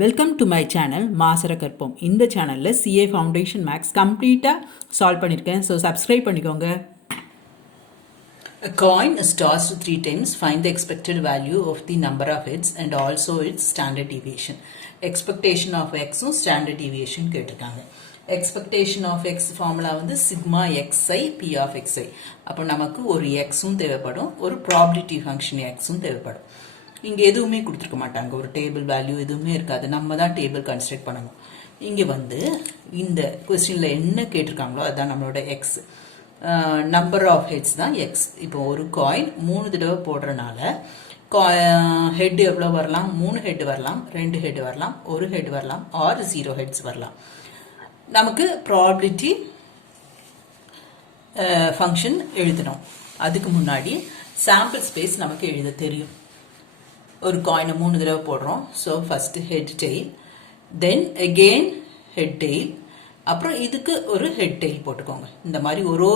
Welcome to my channel மாசரகற்போம். இந்த சேனலில் சிஏ ஃபவுண்டேஷன் மேக்ஸ் கம்ப்ளீட்டாக சால்வ் பண்ணியிருக்கேன். ஸோ சப்ஸ்கிரைப் பண்ணிக்கோங்க. A coin is tossed 3 times. Find the expected value of the number of heads and also its standard deviation. Expectation of x um standard deviation கேட்டிருக்காங்க. Expectation of x formula வந்து sigma xi p of xi. அப்போ நமக்கு ஒரு x உம் தேவைப்படும், ஒரு probability function x உம் தேவைப்படும். இங்கே எதுவுமே கொடுத்துருக்க மாட்டாங்க, ஒரு டேபிள் வேல்யூ எதுவுமே இருக்காது, நம்ம தான் டேபிள் கன்ஸ்ட்ரக்ட் பண்ணணும். இங்கே வந்து இந்த கொஸ்டினில் என்ன கேட்டிருக்காங்களோ அதுதான் நம்மளோட எக்ஸ், நம்பர் ஆஃப் ஹெட்ஸ் தான் எக்ஸ். இப்போ ஒரு காயின் 3 தடவை போடுறனால ஹெட் எவ்வளோ வரலாம்? 3 ஹெட் வரலாம், 2 ஹெட் வரலாம், 1 ஹெட் வரலாம், ஆர் 0 ஹெட்ஸ் வரலாம். நமக்கு ப்ராபபிலிட்டி ஃபங்க்ஷன் எழுதணும். அதுக்கு முன்னாடி சாம்பிள் ஸ்பேஸ் நமக்கு எழுத தெரியும். ஒரு காயினை 3 தடவை போடுறோம். So first head tail, then again head tail, அப்புறம் இதுக்கு ஒரு ஹெட் டெய்ல் போட்டுக்கோங்க. இந்த மாதிரி ஒரு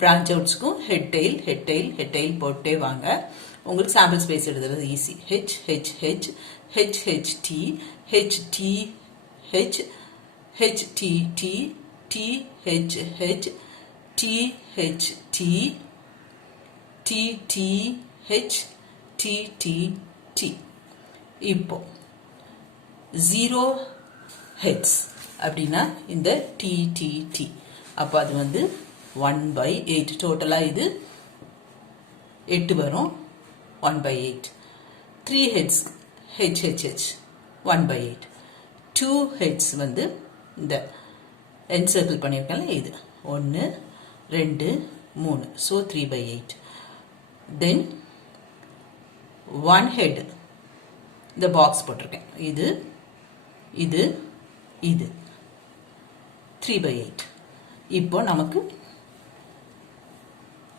பிரான்ச் அவுட்ஸ்க்கும் head tail head tail head tail போட்டே வாங்க. உங்களுக்கு சாம்பிள் ஸ்பேஸ் எழுதுறது easy. H H H H H T H T H H T T T H H T H T T T H T T T. இப்போ 0 heads அப்படின்னா இந்த D T D, அப்போ அது வந்து 1/8. டோட்டலாக இது 8 வரும். 1/8. 3 heads H H H 1/8. 2 heads வந்து இந்த என்சர்க்கிள் பண்ணியிருக்கேன்ல, இது 1 2 3, ஸோ 3/8. தென் 1 ஹெட், இந்த பாக்ஸ் போட்டிருக்கேன், இது இது இது 3/8. இப்போ நமக்கு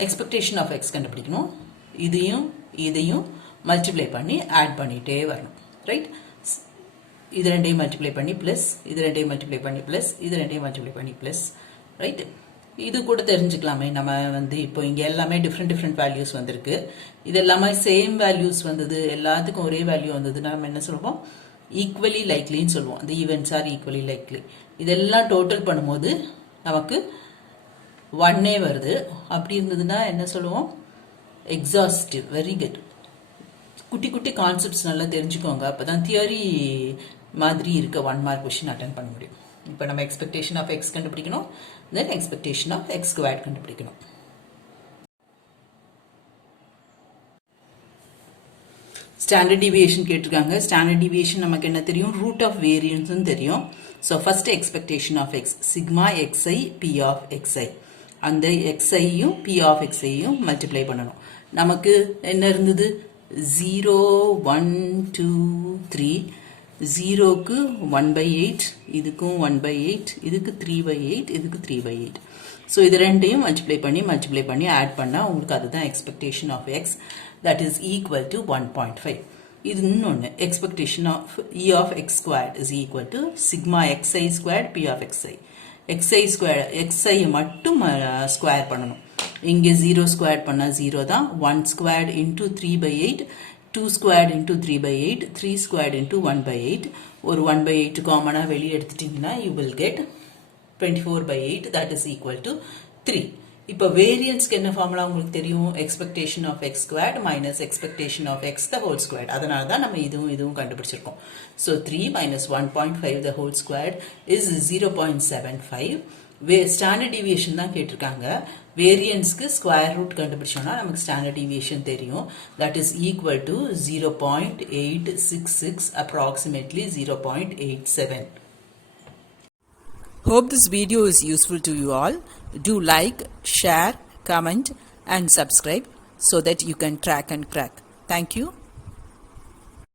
எக்ஸ்பெக்டேஷன் ஆஃப் எக்ஸ் கண்டுபிடிக்கணும். இதையும் இதையும் மல்டிப்ளை பண்ணி ஆட் பண்ணிட்டே வரணும். ரைட்? இது ரெண்டையும் மல்டிப்ளை பண்ணி பிளஸ், இது ரெண்டையும் மல்டிப்ளை பண்ணி பிளஸ், இது ரெண்டையும் மல்டிப்ளை பண்ணி பிளஸ். ரைட்? இது கூட தெரிஞ்சுக்கலாமே, நம்ம வந்து இப்போ இங்கே எல்லாமே டிஃப்ரெண்ட் வேல்யூஸ் வந்திருக்கு. இது எல்லாமே சேம் வேல்யூஸ் வந்தது, எல்லாத்துக்கும் ஒரே வேல்யூ வந்ததுன்னா நம்ம என்ன சொல்லுவோம்? ஈக்குவலி லைக்லின்னு சொல்லுவோம். தி ஈவெண்ட்ஸ் ஆர் ஈக்குவலி லைக்லி. இதெல்லாம் டோட்டல் பண்ணும்போது நமக்கு 1 வருது. அப்படி இருந்ததுன்னா என்ன சொல்லுவோம்? எக்ஸாஸ்டிவ். Very good. குட்டி குட்டி கான்செப்ட்ஸ் நல்லா தெரிஞ்சுக்கோங்க, அப்போதான் தியரி மாதிரி இருக்க 1 மார்க் கொஸ்டின் அட்டன் பண்ண முடியும். இப்போ நம்ம எக்ஸ்பெக்டேஷன் ஆஃப் எக்ஸ் கண்டுபிடிக்கணும், then expectation of X squared கண்டுபிடிக்கணும். ஸ்டாண்டர்ட் டிவியேஷன் கேட்டிருக்காங்க. ஸ்டாண்டர்ட் டிவியேஷன் நமக்கு என்ன தெரியும்? ரூட் ஆஃப் வேரியன்ஸ் தெரியும். So first expectation of X sigma X I P of X I, அந்த எக்ஸ்ஐயும் பி ஆஃப் எக்ஸ்ஐயும் மல்டிப்ளை பண்ணணும். நமக்கு என்ன இருந்தது? 0 1 2 3. 0க்கு 1/8, இதுக்கும் 1/8, இதுக்கு 3/8, இதுக்கு 3/8. ஸோ இது ரெண்டையும் மல்டிப்ளை பண்ணி ஆட் பண்ணால் உங்களுக்கு அதுதான் expectation of X, that is equal to 1.5. இது இன்னொன்று, expectation of E of X squared is equal to sigma X I squared P of X I. X I square, எக்ஸ்ஐயை மட்டும் ஸ்கொயர் பண்ணணும். இங்கே 0 ஸ்கொயர் பண்ணால் 0 தான். 1 squared into 3/8, 2 squared into 3/8, 3 squared into 1/8. ஒரு 1/8 காமனாக வெளியே எடுத்துட்டீங்கன்னா you will get 24/8, that is equal to 3. இப்போ வேரியன்ஸ்க்கு என்ன ஃபார்முலா உங்களுக்கு தெரியும்? Expectation of X squared minus expectation of X the whole squared. அதனால தான் நம்ம இதுவும் கண்டுபிடிச்சிருக்கோம். So 3 minus 1.5 the whole squared is 0.75. Standard deviation தான் கேட்டிருக்காங்க. வேரியன்ஸ்க்கு ஸ்கொயர் ரூட் கண்டுபிடிச்சோம்னா நமக்கு ஸ்டாண்டர்ட் டிவியேஷன் தெரியும். That is equal to 0.866, approximately 0.87. Hope this video is useful to you all. Do like, share, comment and subscribe so that you can track and crack. Thank you.